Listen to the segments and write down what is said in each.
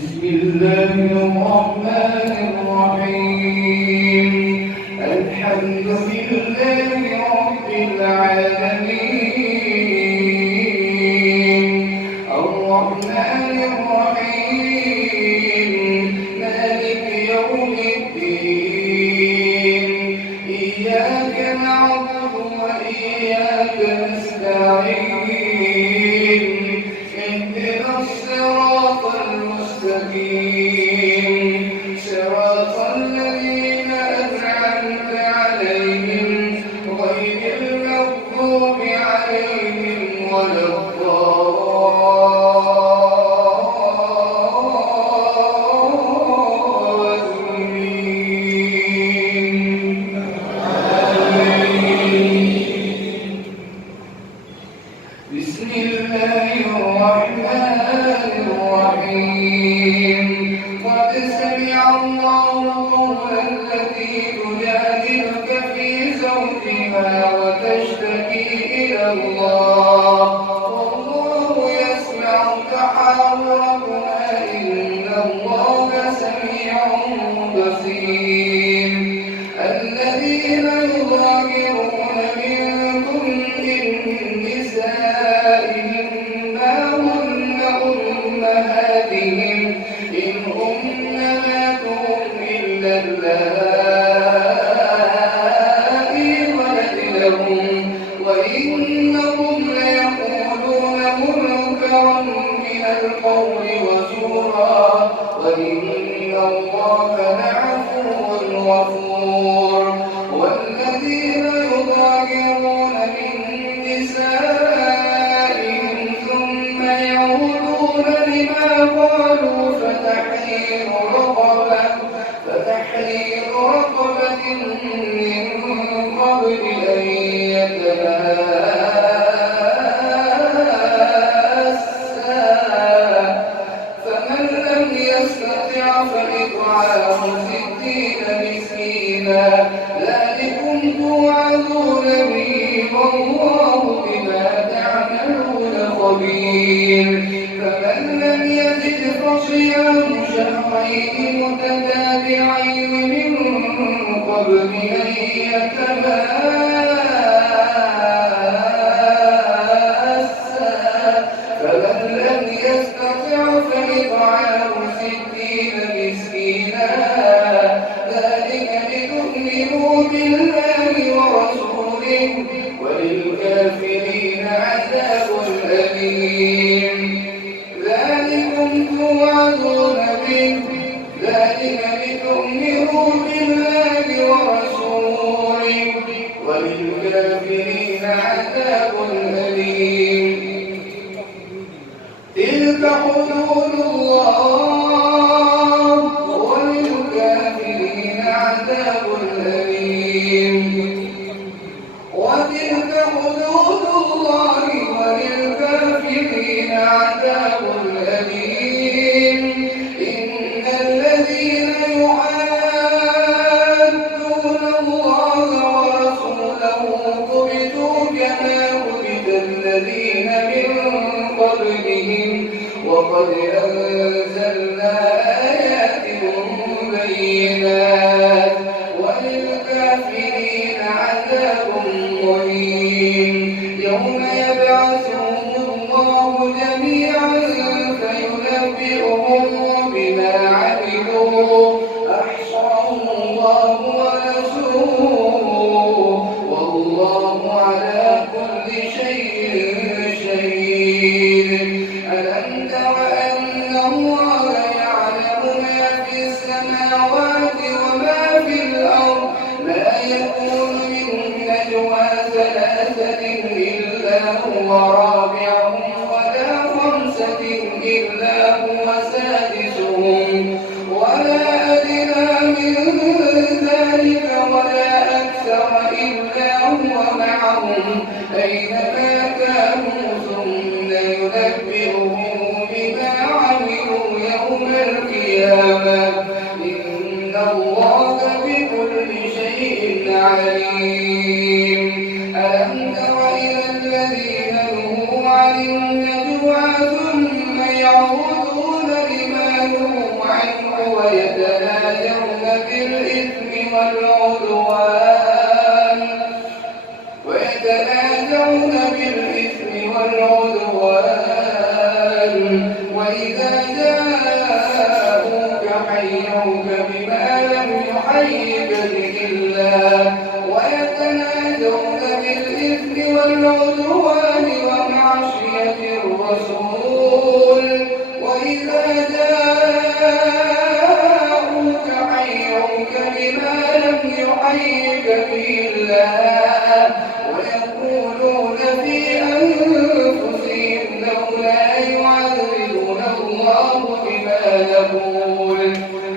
بسم الله الرحمن الرحيم الحمد لله رب العالمين الرحمن الرحيم مالك يوم الدين إياك نعبد وإياك نستعين اهدنا الصراط المستقيم صراط الذين أنعمت عليهم غير المغضوب عليهم ولا بسم الله الرحمن الرحيم قد سمع الله قول التي تجادلك في زوجها وتشتكي إلى الله والله يسمع تحاوركما إن الله سميع بصير الذين يظاهرون منكم من نسائهم ما هن أمهاتهم إن أمهاتهم إلا اللائي ولدنهم وإنهم ليقولون منكرا من القول وزورا وإن الله لعفو غفور والذين يظاهرون من نسائهم ثم يعودون لما قالوا فتحرير رقبة من قبل أن يتماسا فمن لم يستطع فإطعام 60 مسكينا ذلكم توعظون به والله بما تعملون خبير فمن لم يجد فصيام شهرين متتابعين من قبل أن يتماسا فمن لم يستطع فإطعام 60 مسكينا ذلك لتؤمنوا بالله ورسوله وللكافرين عذاب أليم ذلكم توعظون به ذلك لتؤمنوا بالله ورسوله وللكافرين عذاب أليم تلك حدود الله وللكافرين عذاب أليم وتلك حدود الله وللكافرين عذاب أليم إن الذين يحادون الله ورسوله كبتوا كما كبت الذين من قبلهم وقد أنزلنا آيات بينات وللكافرين عذاب مهين يوم يبعثهم الله جميعا فينبئهم بما عملوا أحصاه الله ونسوه والله على كل شيء شهيد ألم تر أن الله يعلم ما في السماوات وما في الأرض ما يكون من نجوى ثلاثة إلا هو رابعهم ولا خمسة إلا هو سادسهم ولا أدنى من ذلك ولا أكثر إلا هو معهم أينما كانوا ثم ينبئهم بما عملوا يوم القيامة إن الله بكل شيء عليم ألم تر إلى الذين نهوا عن النجوى ثم يعودون لما نهوا والعدوان ويتنازعون بالإثم والعدوان وإذا جاءوك حيوك بما لم يحيك به الله ويتنازعون بالإثم والعدوان ومعصية الرسول وإذا جاءوك حيوك بما لم يحيك به الله ويقولون في أنفسهم لولا يعذبنا الله بما نقول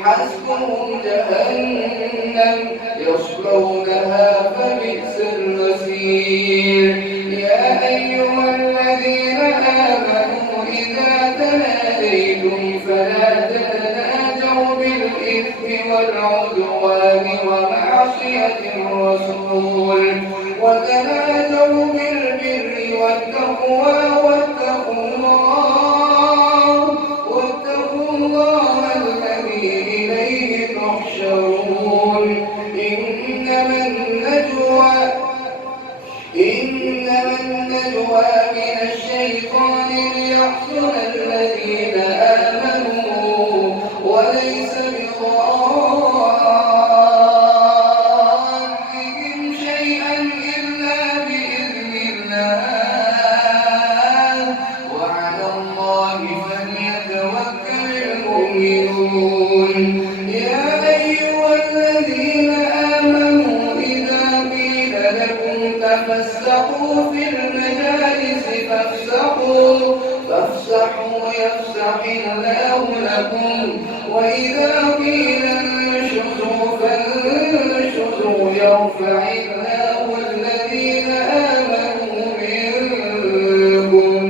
حسبهم جهنم يصلونها فبئس المصير يا أيها الذين آمنوا إذا تناديتم فلا تتناجوا بالإثم والعدوان ومعصية الرسول وتنادوا بالبر والتقوى واتقوا الله الذي إليه تحشرون إنما النجوى من الشيطان ليحزن الذين آمنوا وليس بضارهم شيئا إلا بإذن الله وعلى الله فليتوكل المؤمنون يا أيها الذين آمنوا إذا قيل لكم تفسحوا في المجالس فافسحوا يفسح الله لكم وإذا قيل انشزوا فانشزوا يرفع الله الذين آمنوا منكم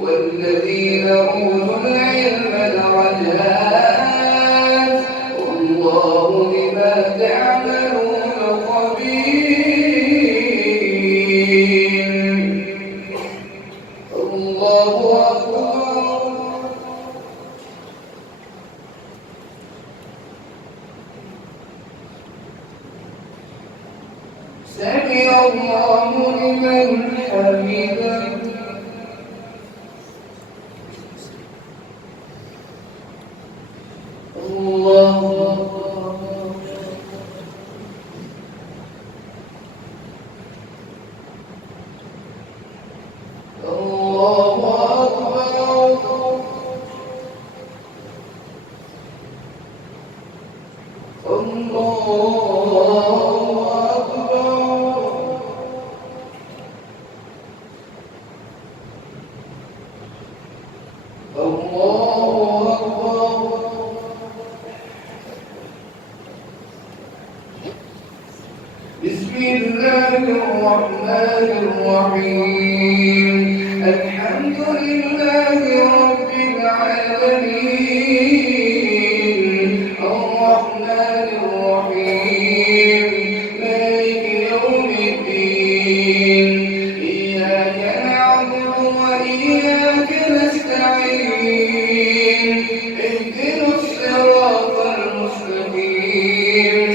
والذين أوتوا العلم درجات والله بما تعملون خبير الله أكبر سمع الله لمن حمده الله بسم الله الرحمن الرحيم الحمد لله رب العالمين الرحمن الرحيم مالك يوم الدين إياك نعبد وإياك نستعين اهدنا الصراط المستقيم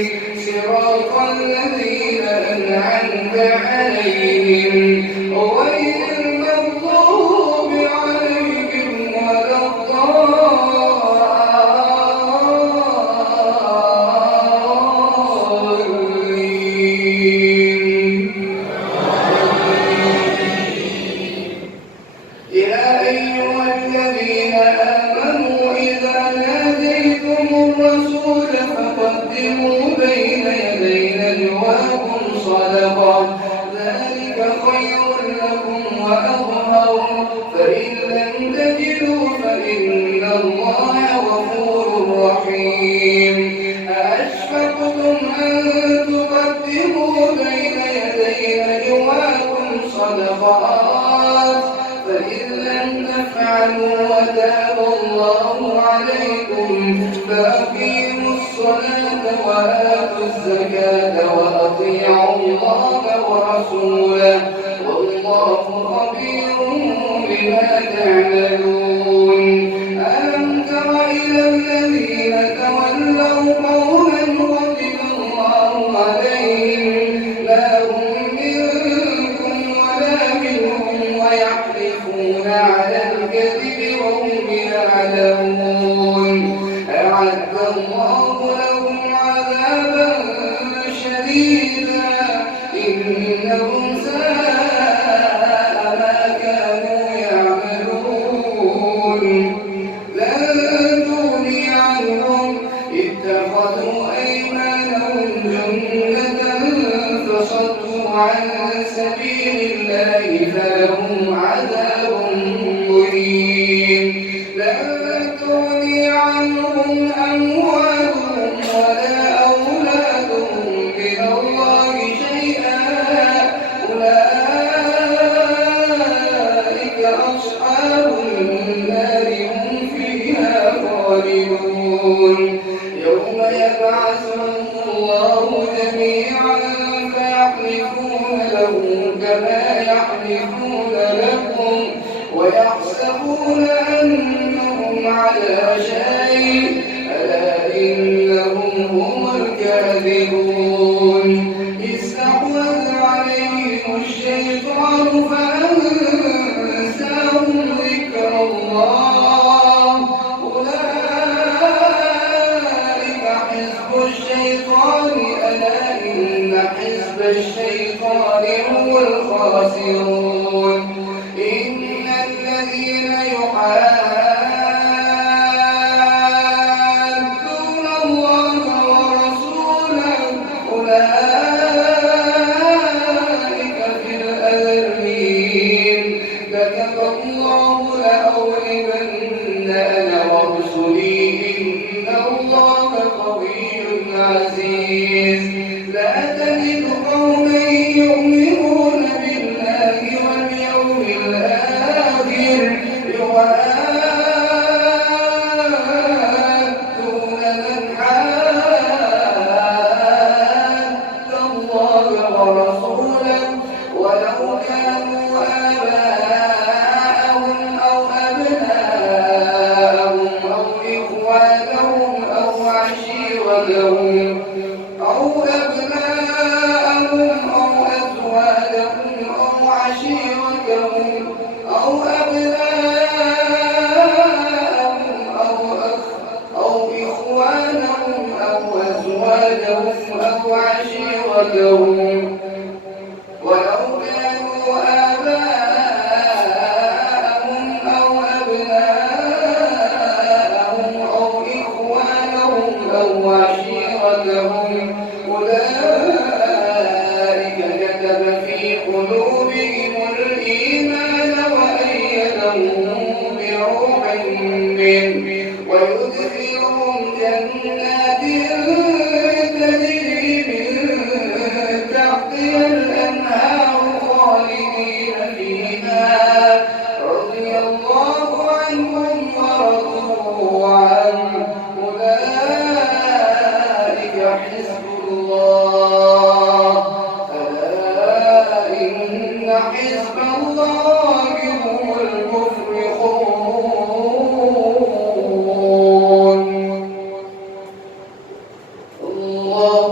صراط الذين أنعمت عليهم غير المغضوب عليهم ولا الضالين يا أيها الذين آمنوا إذا ناديتم الرسول فقدموا بين يدي نجواكم صدقة ذلك خير لكم وأطهر فإن لم تجدوا فإن الله غفور رحيم أأشفقتم أن تقدموا بين يدي نجواكم صدقات فإن لم تفعلوا وتاب الله عليكم فأقيموا الصلاة وآتوا الزكاة وأطيعوا الله ورسوله والله خبير بما تعملون ألم تر إلى الذين تولوا قوما غضب الله شديدا إنهم ساء ما كانوا يعملون لن تغني عنهم اتخذوا أيمانهم جنة فصدوا عن سبيل الله فلهم عذاب مهين لن تغني عنهم أموالهم ولا أولادهم من الله شيئا أولئك أصحاب النار هم فيها خالدون يوم يبعثهم الله جميعا فيحلفون له كما يحلفون لكم ويحسبون أنهم على شيء ألا إنهم هم الكاذبون استحوذ عليهم الشيطان فأنساهم ذكر الله أولئك حزب الشيطان ألا إن حزب الشيطان هم الخاسرون إن الذين يحادون الله ورسوله أولئك في الأذلين كتب الله لأغلبن أنا ورسلي إن الله قوي عزيز لا تجد قوما يؤمنون بالله واليوم الآخر يوادون من حاد الله ورسوله ولو كانوا آباءهم أو أبناءهم أو إخوانهم أو عشيرتهم أو أبناءهم أو أزواجهم أو عشيرتهم أو أبناءهم أو إخوانهم أو أزواجهم أو عشيرتهم ولو كانوا آباءهم أو أبناءهم أو إخوانهم أو عشيرتهم أولئك كتب في قلوبهم الإيمان وأيدهم بروح منه ويدخلهم جنات تجري من تحتها الأنهار خالدين فيها رضي الله عنهم ورضوا عنه أولئك حزب الله ألا إن حزب الله هم المفلحون الله